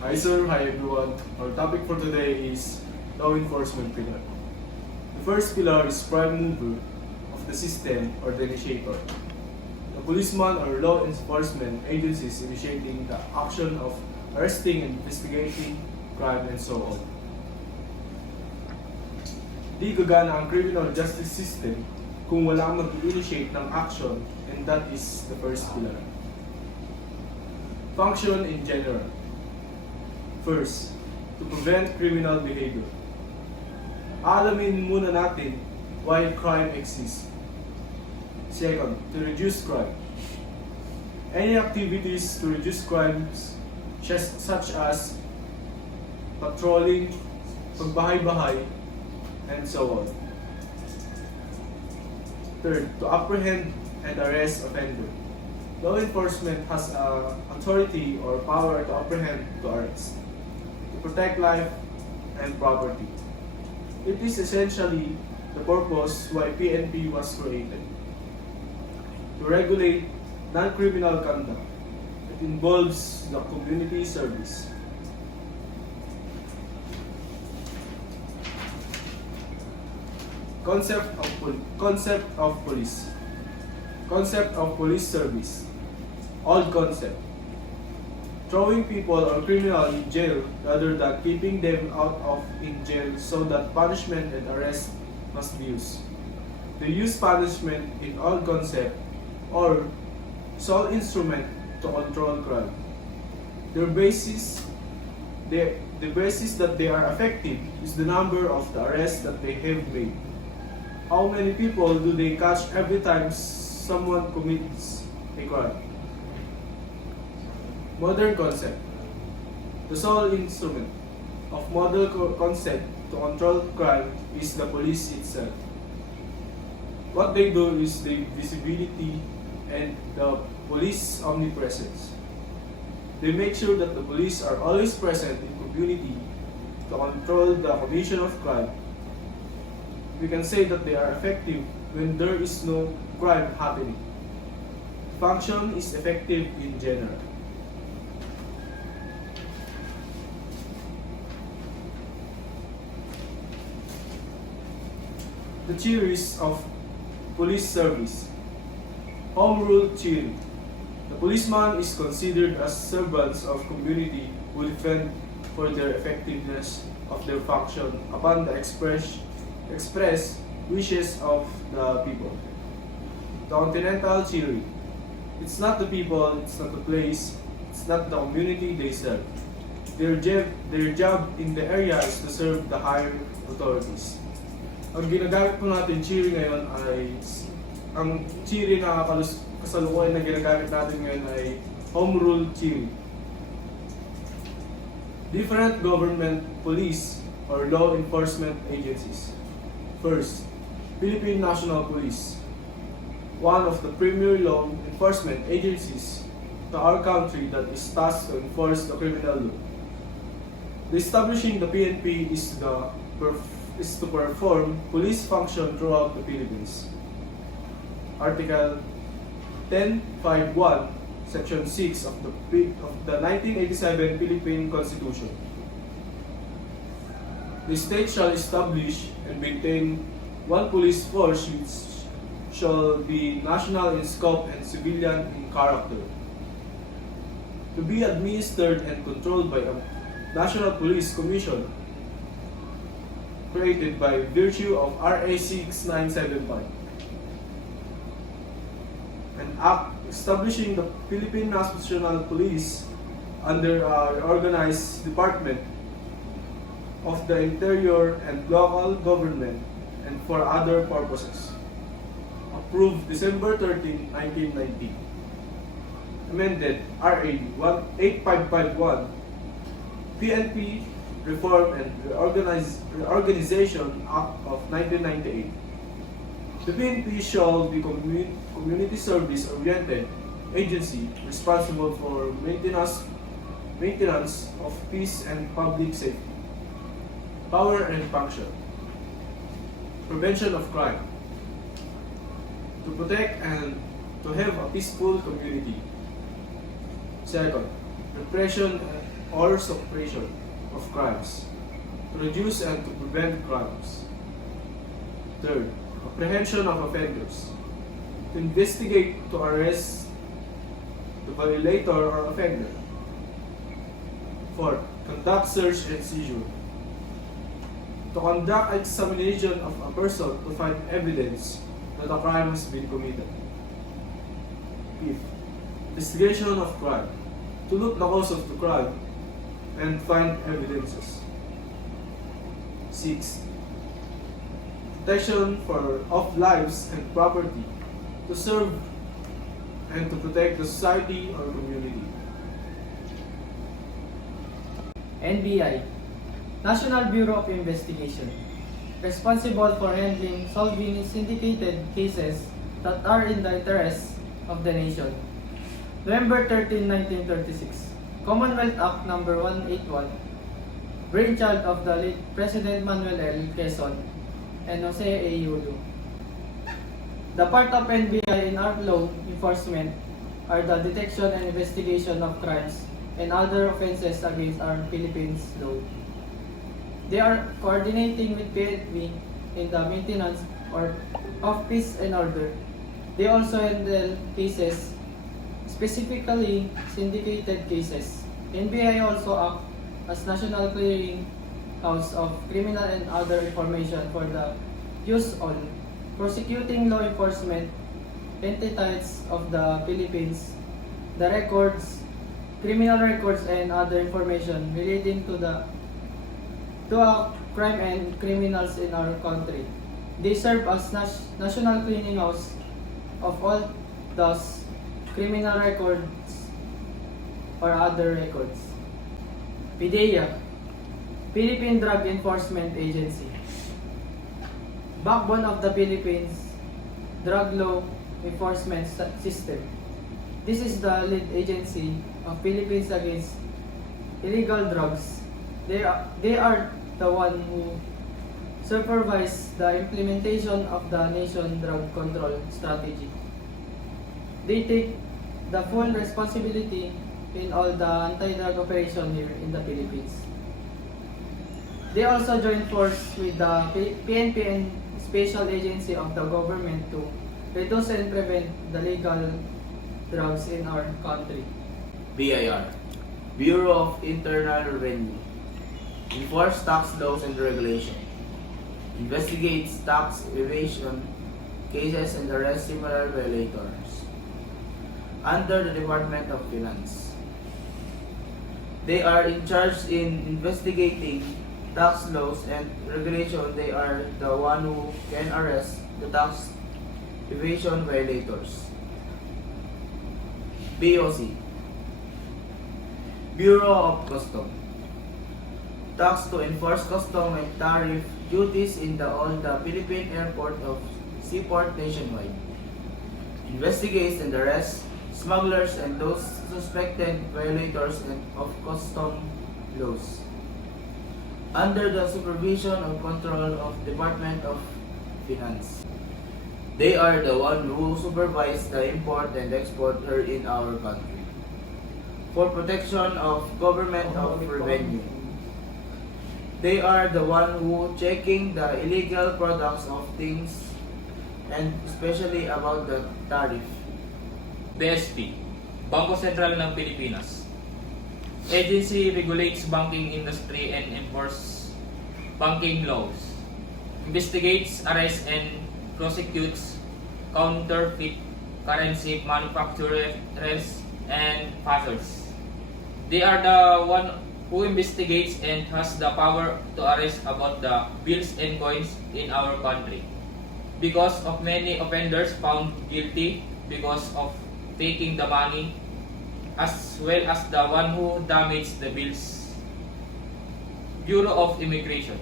Hi sir, hi everyone. Our topic for today is law enforcement pillar. The first pillar is prime mover of the system or the initiator. The policeman or law enforcement agencies initiating the action of arresting and investigating crime and so on. Di gagana ang criminal justice system kung wala mag-initiate ng action, and that is the first pillar. Function in general. First, to prevent criminal behavior. Alamin muna natin why crime exists. Second, to reduce crime. Any activities to reduce crimes such as patrolling, pagbahay-bahay, and so on. Third, to apprehend and arrest offender. Law enforcement has authority or power to apprehend, to arrest, to protect life and property. It is essentially the purpose why PNP was created. To regulate non-criminal conduct. It involves the community service. Concept of police. Concept of police service. Old concept. Throwing people or criminal in jail rather than keeping them out of in jail so that punishment and arrest must be used. They use punishment in old concept or sole instrument to control crime. The basis that they are effective is the number of the arrests that they have made. How many people do they catch every time someone commits a crime? Modern concept. The sole instrument of modern concept to control crime is the police itself. What they do is the visibility and the police omnipresence. They make sure that the police are always present in community to control the commission of crime. We can say that they are effective when there is no crime happening. Function is effective in general. The theories of police service. Home rule theory. The policeman is considered as servants of community who defend for their effectiveness of their function upon the express wishes of the people. The continental theory. It's not the people, it's not the place, it's not the community they serve. Their job in the area is to serve the higher authorities. Ang ginagamit po natin theory ngayon ay, ang theory na kasalukuyan na ginagamit natin ngayon ay home rule theory. Different government, police, or law enforcement agencies. First, Philippine National Police, one of the premier law enforcement agencies to our country that is tasked to enforce the criminal law. The establishing the PNP is to perform police function throughout the Philippines. Article 1051, Section 6 of the 1987 Philippine Constitution. The state shall establish and maintain one police force which shall be national in scope and civilian in character, to be administered and controlled by a National Police Commission created by virtue of RA 6975, an act establishing the Philippine National Police under a organized department of the interior and local government and for other purposes. Approved December 13, 1990. Amended RA 8551, PNP Reform and Reorganization Act of 1998. The PNP shall be community service-oriented agency responsible for maintenance of peace and public safety. Power and function. Prevention of crime. To protect and to have a peaceful community. Second, repression or suppression of crimes, to reduce and to prevent crimes. Third, apprehension of offenders, to investigate, to arrest the violator or offender. Fourth, conduct search and seizure, to conduct examination of a person to find evidence that a crime has been committed. Fifth, investigation of crime, to look the cause of the crime and find evidences. Sixth, protection of lives and property, to serve and to protect the society or community. NBI, National Bureau of Investigation, responsible for handling solving syndicated cases that are in the interest of the nation. November 13, 1936, Commonwealth Act No. 181, brainchild of the late President Manuel L. Quezon and Jose A. Yulu. The part of NBI in our law enforcement are the detection and investigation of crimes and other offenses against our Philippines law. They are coordinating with PNP in the maintenance of peace and order. They also handle cases, specifically syndicated cases. NBI also act as national clearing house of criminal and other information for the use on prosecuting law enforcement entities of the Philippines, the records, criminal records and other information relating to a crime and criminals in our country. They serve as national cleaning house of all those criminal records or other records. PDEA, Philippine Drug Enforcement Agency, backbone of the Philippines drug law enforcement system. This is the lead agency of Philippines against illegal drugs. They are the one who supervise the implementation of the nation drug control strategy. They take the full responsibility in all the anti-drug operation here in the Philippines. They also join force with the PNP and special agency of the government to reduce and prevent the legal drugs in our country. BIR, Bureau of Internal Revenue, enforce tax laws and regulation, investigates tax evasion cases and arrests similar violators. Under the Department of Finance, they are in charge in investigating tax laws and regulation. They are the one who can arrest the tax evasion violators. BOC, Bureau of Customs, tax to enforce custom and tariff duties in all the Philippine airport of seaport nationwide. Investigates and arrests smugglers and those suspected violators of custom laws. Under the supervision and control of Department of Finance. They are the one who supervise the import and export here in our country. For protection of government of revenue. They are the one who checking the illegal products of things and especially about the tariff. BSP, Bangko Sentral ng Pilipinas. Agency regulates banking industry and enforces banking laws. Investigates, arrests, and prosecutes counterfeit currency manufacturers and passers. They are the one who investigates and has the power to arrest about the bills and coins in our country. Because of many offenders found guilty because of taking the money, as well as the one who damaged the bills. Bureau of Immigration,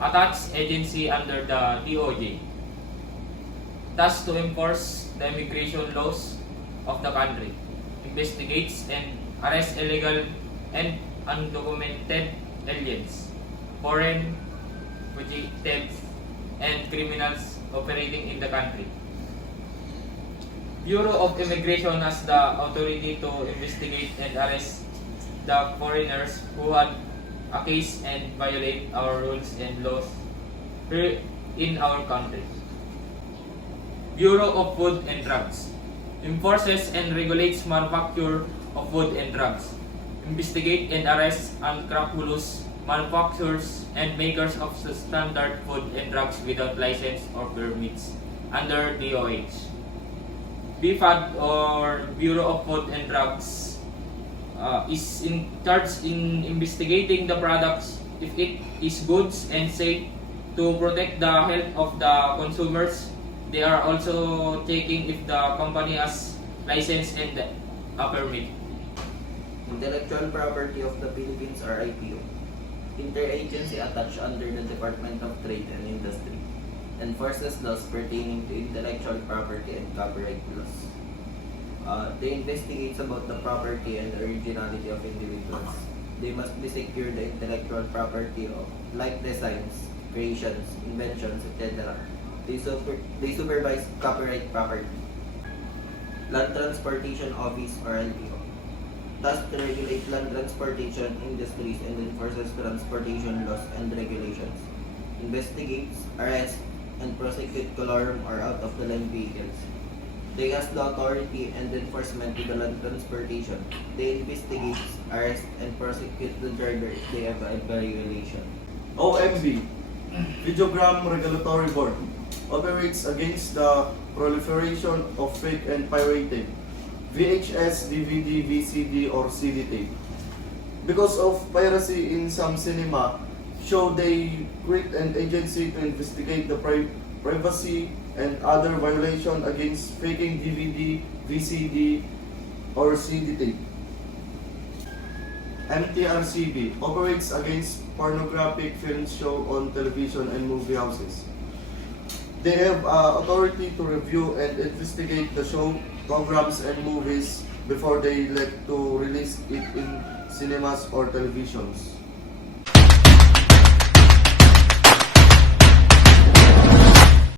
a tax agency under the DOJ, tasked to enforce the immigration laws of the country, investigates and arrests illegal and undocumented aliens, foreign fugitives, and criminals operating in the country. Bureau of Immigration has the authority to investigate and arrest the foreigners who had a case and violate our rules and laws here in our country. Bureau of Food and Drugs enforces and regulates manufacture of food and drugs, investigate and arrest unscrupulous manufacturers and makers of substandard food and drugs without license or permits under DOH. BFAD or Bureau of Food and Drugs is in charge in investigating the products if it is goods and safe to protect the health of the consumers. They are also checking if the company has license and a permit. Intellectual Property of the Philippines or IPO. Interagency attached under the Department of Trade and Industry. Enforces laws pertaining to intellectual property and copyright laws. They investigate about the property and the originality of individuals. They must be secure the intellectual property of like designs, creations, inventions, etc. They supervise copyright property. Land Transportation Office or LTO. Tasked to regulate land transportation industries and enforces transportation laws and regulations. Investigates, arrests, and prosecute colorum or out-of-the-line vehicles. They has the authority and enforcement to the land transportation. They investigate, arrest, and prosecute the driver if they have a violation. OMB, Videogram Regulatory Board, operates against the proliferation of fake and pirated VHS, DVD, VCD, or CD tape. Because of piracy in some cinema, they create an agency to investigate the privacy and other violation against faking DVD, VCD, or CD tape. MTRCB operates against pornographic film show on television and movie houses. They have authority to review and investigate the show, programs, and movies before they let to release it in cinemas or televisions.